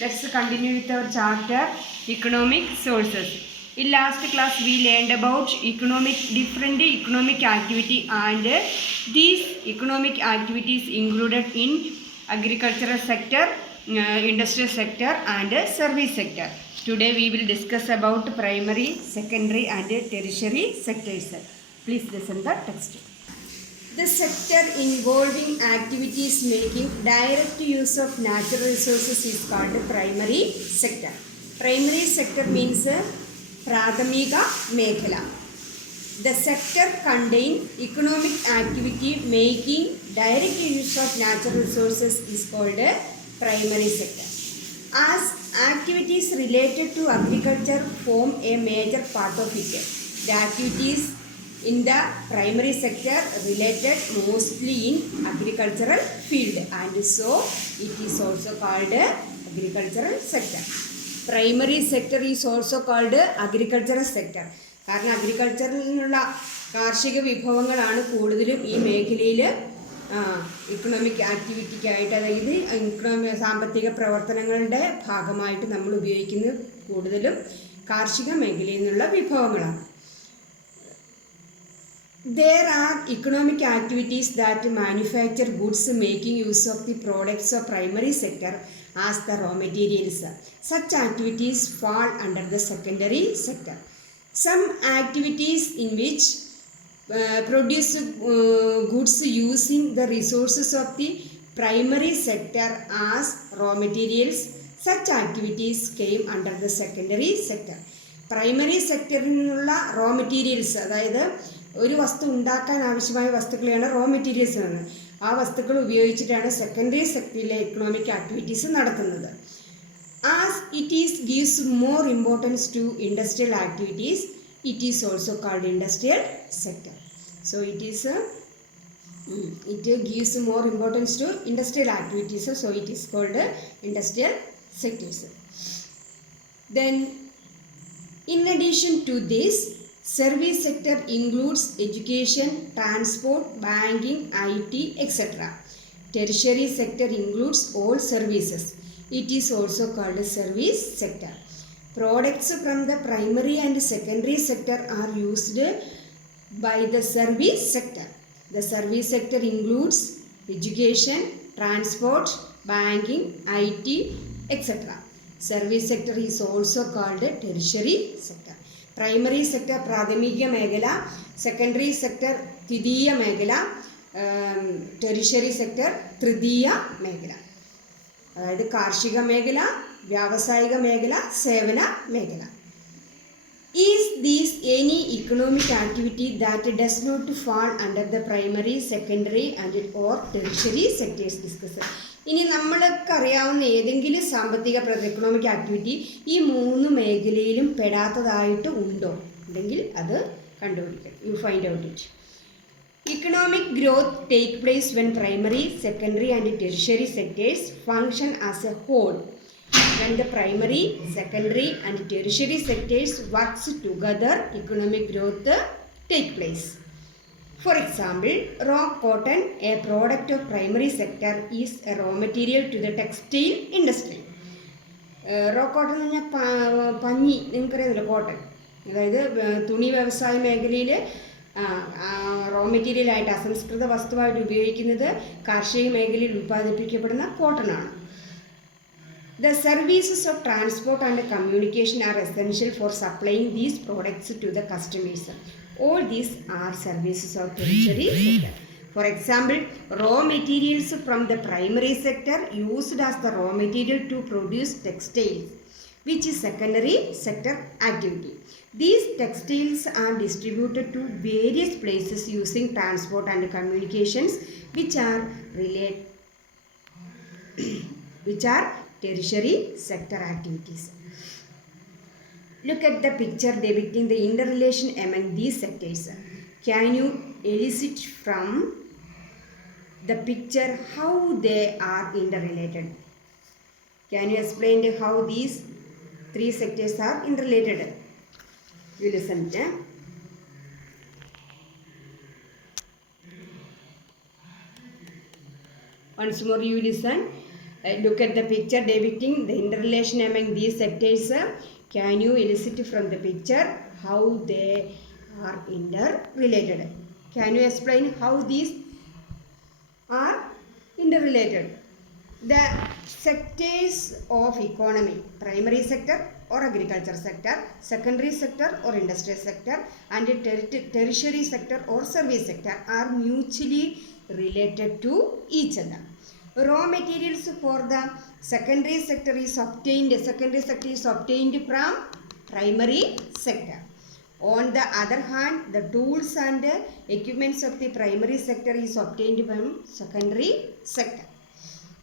Let's continue with our chapter Economic Sources. In last class we learned about different economic activity, and these economic activities included in agricultural sector, industrial sector and service sector. Today we will discuss about primary, secondary and tertiary sectors. Please listen the text. The sector involving activities making direct use of natural resources is called primary sector. Primary sector means Pradhamika Meghala. The sector contains economic activity making direct use of natural resources is called primary sector. As activities related to agriculture form a major part of it, the activities in the primary sector related mostly in agricultural field, and so it is also called agricultural sector. Primary sector is also called agricultural sector. കാരണം അഗ്രികൾച്ചറിനുള്ള കാർഷിക വിഭവങ്ങളാണ് കൂടുതലും ഈ മേഖലയിൽ ഇക്കണോമിക് ആക്ടിവിറ്റിക്കായിട്ട്, അതായത് സാമ്പത്തിക പ്രവർത്തനങ്ങളുടെ ഭാഗമായിട്ട് നമ്മൾ ഉപയോഗിക്കുന്നത് കൂടുതലും കാർഷിക മേഖലയിൽ നിന്നുള്ള വിഭവങ്ങളാണ്. There are economic activities that manufacture goods making use of the products of primary sector as the raw materials. Such activities fall under the secondary sector. Some activities in which produce goods using the resources of the primary sector as raw materials. Such activities came under the secondary sector. Primary sector നിന്നുള്ള raw materials, അതായത് ഒരു വസ്തു ഉണ്ടാക്കാൻ ആവശ്യമായ വസ്തുക്കളെയാണ് raw materials എന്ന്. ആ വസ്തുക്കൾ ഉപയോഗിച്ചിട്ടാണ് സെക്കൻഡറി സെക്ടറിലെ എക്കണോമിക് ആക്ടിവിറ്റീസ് നടത്തുന്നത്. As it is gives more importance to industrial activities, it is also called industrial sector. So it gives more importance to industrial activities, so it is called industrial sectors. Then in addition to this, service sector includes education, transport, banking, IT, etc. Tertiary sector includes all services. It is also called service sector. Products from the primary and secondary sector are used by the service sector. The service sector includes education, transport, banking, IT, etc. Service sector is also called tertiary sector. Primary sector പ്രാഥമിക മേഖല, secondary sector ദ്വിതീയ മേഖല, tertiary sector തൃതീയ മേഖല. അതായത് കാർഷിക മേഖല, വ്യാവസായിക മേഖല, സേവന മേഖല. Is these any economic activity that does not fall under the primary, secondary and or tertiary sectors discuss. ഇനി നമ്മൾക്ക് അറിയാവുന്ന ഏതെങ്കിലും സാമ്പത്തിക എക്കണോമിക് ആക്ടിവിറ്റി ഈ മൂന്ന് മേഖലയിലും പെടാത്തതായിട്ട് ഉണ്ടോ ഉണ്ടെങ്കിൽ അത് കണ്ടുപിടിക്കുക. You find out it. Economic growth take place when primary, secondary and tertiary sectors function as a whole. When the primary, secondary and tertiary sectors works together, economic growth take place. For example, raw cotton, a product of primary sector, is a raw material to the textile industry. Raw cotton എന്ന് പറഞ്ഞാൽ പഞ്ഞി, നിങ്ങൾക്കറിയാമല്ലോ കോട്ടൺ. അതായത് തുണി വ്യവസായ മേഖലയിൽ റോ മെറ്റീരിയലായിട്ട് അസംസ്കൃത വസ്തുവായിട്ട് ഉപയോഗിക്കുന്നത് കാർഷിക മേഖലയിൽ ഉൽപ്പാദിപ്പിക്കപ്പെടുന്ന കോട്ടണാണ്. The services of transport and communication are essential for supplying these products to the customers. All these are services of tertiary sector. For example, raw materials from the primary sector used as the raw material to produce textiles, which is secondary sector activity. These textiles are distributed to various places using transport and communications, which are tertiary sector activities. Look at the picture depicting the interrelation among these sectors. Can you elicit from the picture how they are interrelated? Can you explain how these three sectors are interrelated? You listen. Once more you listen. Look at the picture depicting the interrelation among these sectors. Can you elicit from the picture how they are interrelated? Can you explain how these are interrelated? The sectors of economy: primary sector or agriculture sector, secondary sector or industrial sector, and tertiary sector or service sector are mutually related to each other. Raw materials for the secondary sector is obtained from primary sector. On the other hand, the tools and equipments of the primary sector is obtained from secondary sector.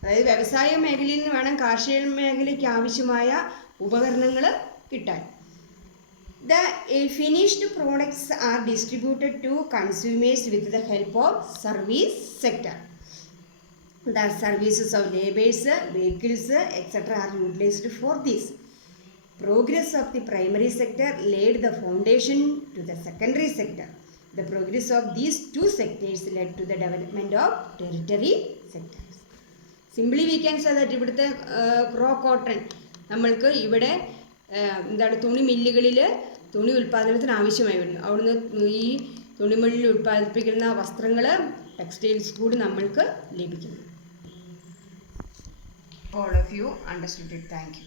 അതായത് വ്യവസായ മേഖലയിൽ നിന്ന് വേണം കാർഷിക മേഖലയ്ക്ക് ആവശ്യമായ ഉപകരണങ്ങൾ കിട്ടാൻ. The finished products are distributed to consumers with the help of service sector. The services of labours, vehicles, etc. are utilized for this. Progress of the primary sector laid the foundation to the secondary sector. The progress of these two sectors led to the development of tertiary sectors. Simply we can say that ഇവിടുത്തെ raw cotton നമ്മൾക്ക് ഇവിടെ എന്താണ് തുണി മില്ലുകളിൽ തുണി ഉൽപ്പാദനത്തിന് ആവശ്യമായി വരുന്നു. അവിടുന്ന് ഈ തുണിമില്ലിൽ ഉൽപ്പാദിപ്പിക്കുന്ന വസ്ത്രങ്ങൾ ടെക്സ്റ്റൈൽസ് കൂടി നമ്മൾക്ക് ലഭിക്കുന്നു. All of you understood it. Thank you.